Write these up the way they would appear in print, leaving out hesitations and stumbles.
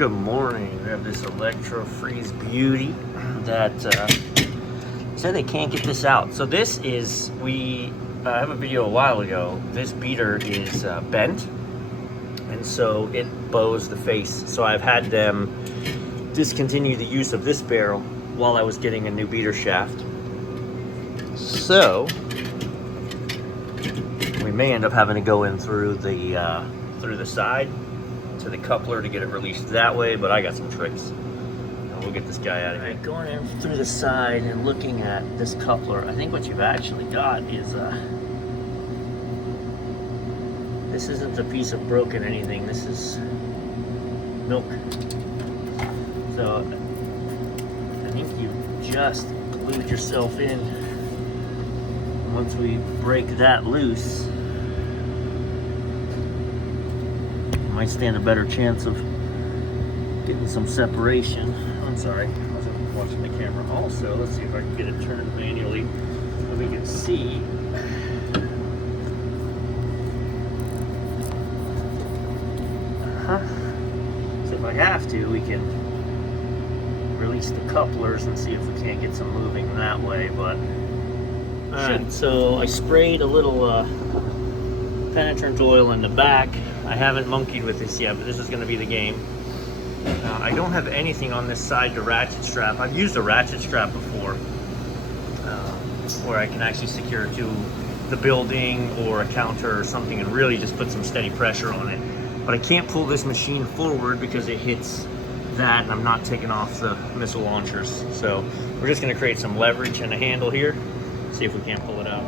Good morning. We have this Electro Freeze Beauty that said they can't get this out. So this is, I have a video a while ago. This beater is bent, and so it bows the face. So I've had them discontinue the use of this barrel while I was getting a new beater shaft. So we may end up having to go in through the side to the coupler to get it released that way, but I got some tricks. And we'll get this guy out of here. Right, going in through the side and looking at this coupler, I think what you've actually got is this isn't a piece of broken anything. This is milk. So I think you just glued yourself in. Once we break that loose, might stand a better chance of getting some separation. I'm sorry, I wasn't watching the camera. Also, let's see if I can get it turned manually so we can see. So if I have to, we can release the couplers and see if we can't get some moving that way. But alright, so I sprayed a little penetrant oil in the back. I haven't monkeyed with this yet, but this is going to be the game. I don't have anything on this side to ratchet strap. I've used a ratchet strap before, where I can actually secure it to the building or a counter or something and really just put some steady pressure on it. But I can't pull this machine forward because it hits that, and I'm not taking off the missile launchers. So we're just going to create some leverage and a handle here, see if we can't pull it out.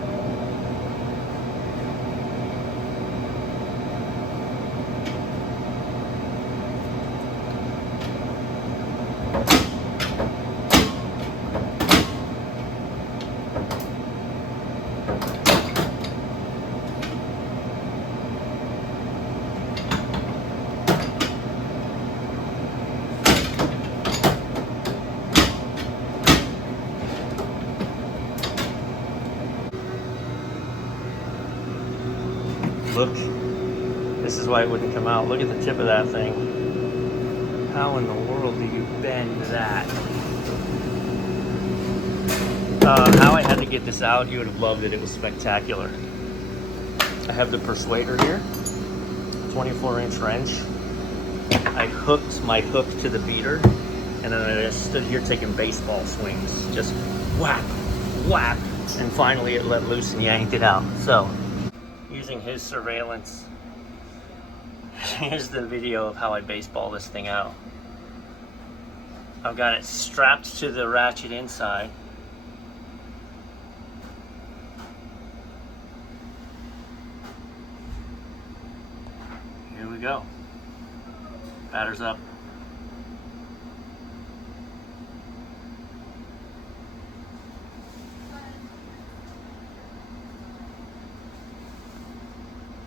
Look, this is why it wouldn't come out. Look at the tip of that thing. How in the world do you bend that? How I had to get this out, you would have loved it. It was spectacular. I have the persuader here, 24-inch wrench. I hooked my hook to the beater, and then I just stood here taking baseball swings. Just whack, whack, and finally it let loose and yanked it out. So, using his surveillance, here's the video of how I baseball this thing out. I've got it strapped to the ratchet inside. Here we go. Batter's up.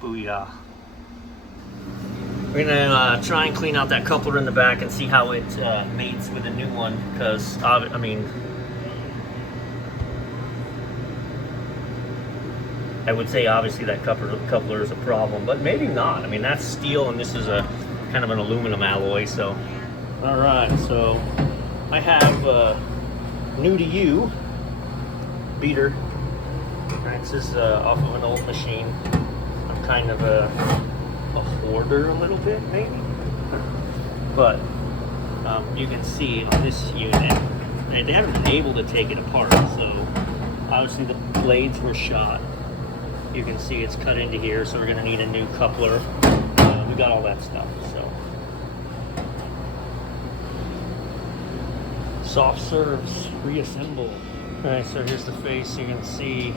Booyah. We're gonna try and clean out that coupler in the back and see how it mates with a new one, because I mean, I would say obviously that coupler is a problem, but maybe not. I mean, that's steel and this is a kind of an aluminum alloy. So all right, so I have new to you beater. All right, this is off of an old machine. Kind of a hoarder a little bit, maybe, but you can see on this unit they haven't been able to take it apart, so obviously the blades were shot. You can see it's cut into here, so we're going to need a new coupler. We got all that stuff. So soft serves, reassemble. All right, so here's the face. You can see,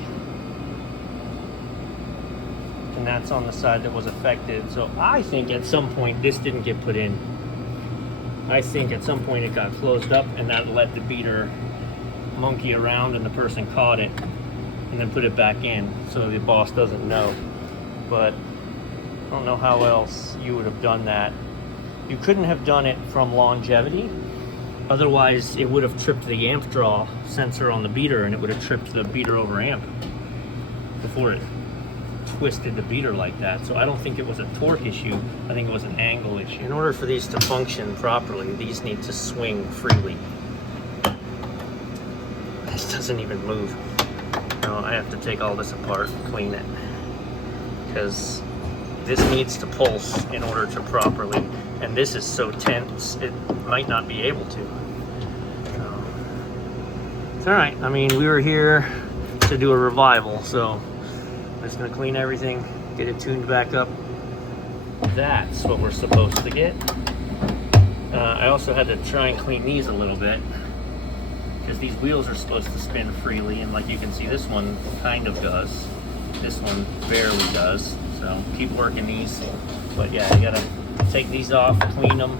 and that's on the side that was affected. So I think at some point this didn't get put in. I think at some point it got closed up and that let the beater monkey around and the person caught it and then put it back in, so the boss doesn't know. But I don't know how else you would have done that. You couldn't have done it from longevity, otherwise it would have tripped the amp draw sensor on the beater and it would have tripped the beater over amp before it twisted the beater like that. So I don't think it was a torque issue. I think it was an angle issue. In order for these to function properly, these need to swing freely. This doesn't even move. No, I have to take all this apart and clean it, because this needs to pulse in order to properly, and this is so tense it might not be able to. So, it's all right. I mean, we were here to do a revival, so I'm just gonna clean everything, get it tuned back up. That's what we're supposed to get. I also had to try and clean these a little bit, because these wheels are supposed to spin freely, and like you can see, this one kind of does. This one barely does. So keep working these. But yeah, you gotta take these off, clean them,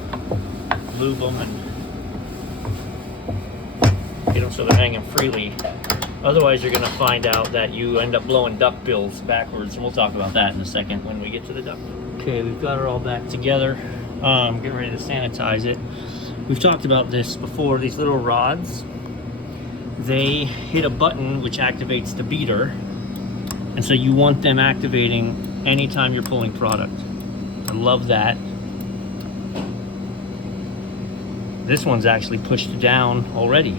lube them, and get them so they're hanging freely. Otherwise, you're gonna find out that you end up blowing duck bills backwards, and we'll talk about that in a second when we get to the duck. Okay, we've got it all back together. Getting ready to sanitize it. We've talked about this before. These little rods, they hit a button which activates the beater, and so you want them activating anytime you're pulling product. I love that. This one's actually pushed down already,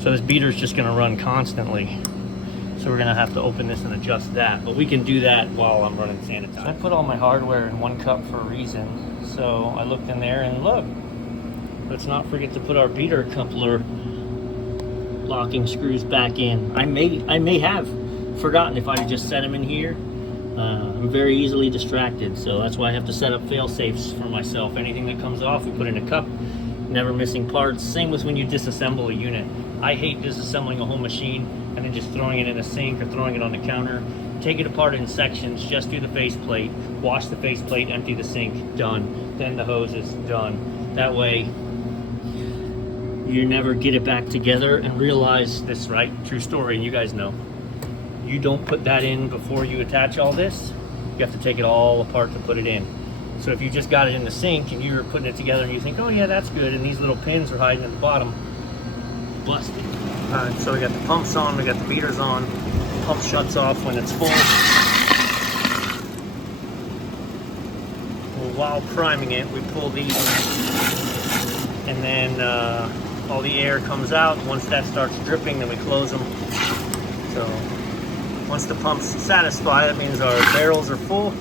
so this beater is just going to run constantly. So we're going to have to open this and adjust that, but we can do that while I'm running sanitizer. So I put all my hardware in one cup for a reason. So I looked in there, and look, let's not forget to put our beater coupler locking screws back in. I may have forgotten if I just set them in here. I'm very easily distracted, so that's why I have to set up fail safes for myself. Anything that comes off, we put in a cup, never missing parts. Same with when you disassemble a unit. I hate disassembling a whole machine and then just throwing it in a sink or throwing it on the counter. Take it apart in sections, just do the faceplate, wash the faceplate, empty the sink, done. Then the hose is done. That way, you never get it back together and realize this, right? True story, and you guys know. You don't put that in before you attach all this. You have to take it all apart to put it in. So if you just got it in the sink and you're putting it together and you think, oh yeah, that's good, and these little pins are hiding at the bottom, busted. All right, so we got the pumps on, we got the beaters on. Pump shuts off when it's full. Well, while priming it, we pull these, and then all the air comes out. Once that starts dripping, then we close them. So once the pump's satisfied, that means our barrels are full.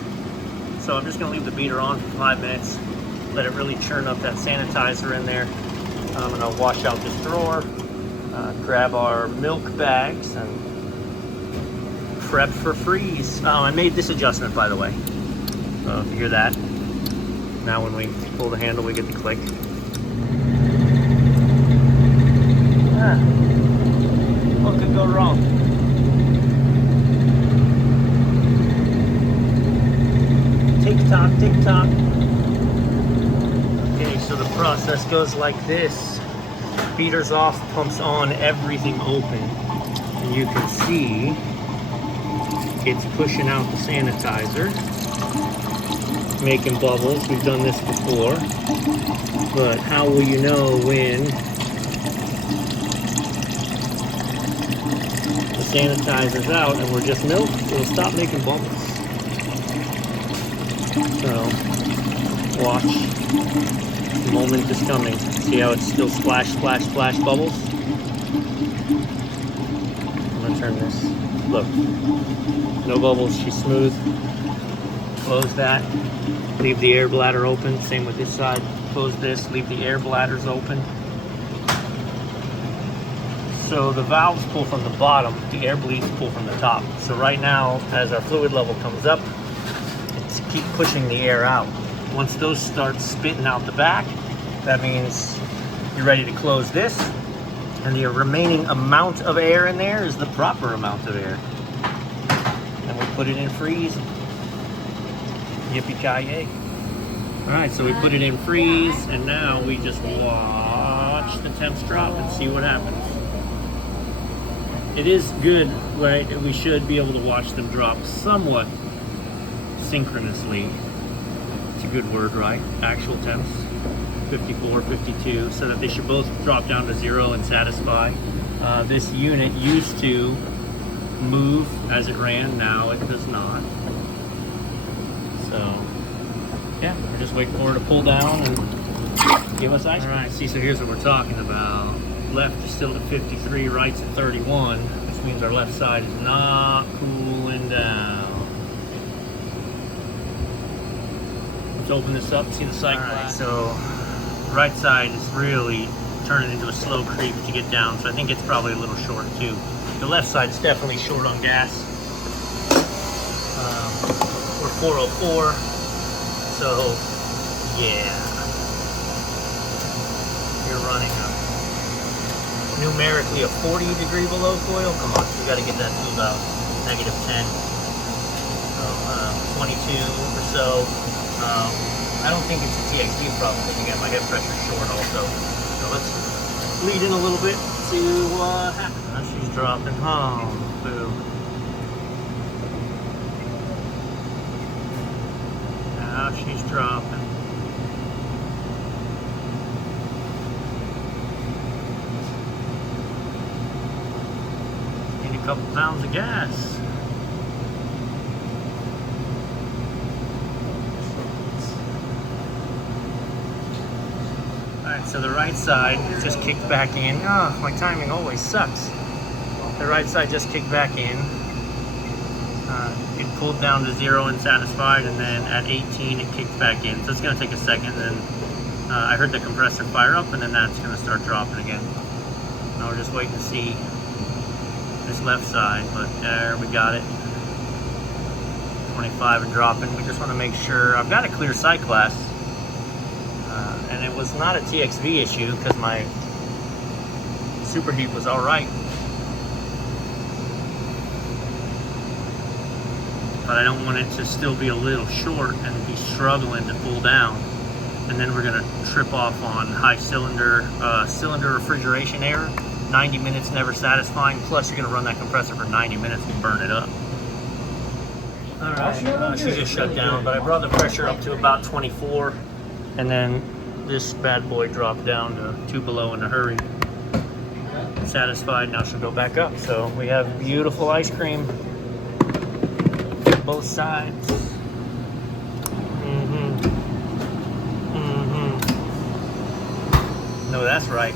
So I'm just gonna leave the beater on for 5 minutes, let it really churn up that sanitizer in there. I'm gonna wash out this drawer, grab our milk bags, and prep for freeze. Oh, I made this adjustment, by the way. If you hear that. Now when we pull the handle, we get the click. What could go wrong? Tick-tock, tick-tock. Okay, so the process goes like this. Beater's off, pumps on, everything open. And you can see it's pushing out the sanitizer, making bubbles. We've done this before. But how will you know when the sanitizer's out and we're just milk? It'll stop making bubbles. So, watch. The moment is coming. See how it's still splash, splash, splash bubbles? I'm gonna turn this. Look. No bubbles, she's smooth. Close that. Leave the air bladder open. Same with this side. Close this, leave the air bladders open. So the valves pull from the bottom, the air bleeds pull from the top. So right now, as our fluid level comes up, it's keep pushing the air out. Once those start spitting out the back, that means you're ready to close this, and the remaining amount of air in there is the proper amount of air. And we put it in freeze. Yippee-ki-yay. All right, so we put it in freeze, and now we just watch the temps drop and see what happens. It is good, right? We should be able to watch them drop somewhat synchronously. It's a good word, right? Actual temps, 54, 52, so that they should both drop down to 0 and satisfy. This unit used to move as it ran. Now it does not. So yeah, we're just waiting for it to pull down and give us ice cream. All right, see, so here's what we're talking about. Left is still at 53, right's at 31, which means our left side is not cooling down. Let's open this up and see the cycle. All right, so right side is really turning into a slow creep to get down, so I think it's probably a little short too. The left side's definitely short on gas. We're 404, so yeah. You're running numerically a 40 degree below coil. Come on, we got to get that to about -10. So 22 or so. I don't think it's a TXV problem. Again, my head pressure's short also. So let's lead in a little bit, see what happens. Now she's dropping. Oh, boo. Now she's dropping. Need a couple pounds of gas. Alright, so the right side just kicked back in. Oh, my timing always sucks. The right side just kicked back in. It pulled down to 0 and satisfied, and then at 18 it kicked back in. So it's going to take a second, and then I heard the compressor fire up, and then that's going to start dropping again. Now we're just waiting to see this left side, but there we got it. 25 and dropping. We just want to make sure. I've got a clear sight glass. And it was not a TXV issue because my superheat was all right. But I don't want it to still be a little short and be struggling to pull down. And then we're gonna trip off on high cylinder refrigeration error. 90 minutes never satisfying. Plus you're gonna run that compressor for 90 minutes and burn it up. All right, she just shut down, but I brought the pressure up to about 24. And then this bad boy dropped down to 2 below in a hurry. Satisfied, now she'll go back up. So we have beautiful ice cream, both sides. No, that's right.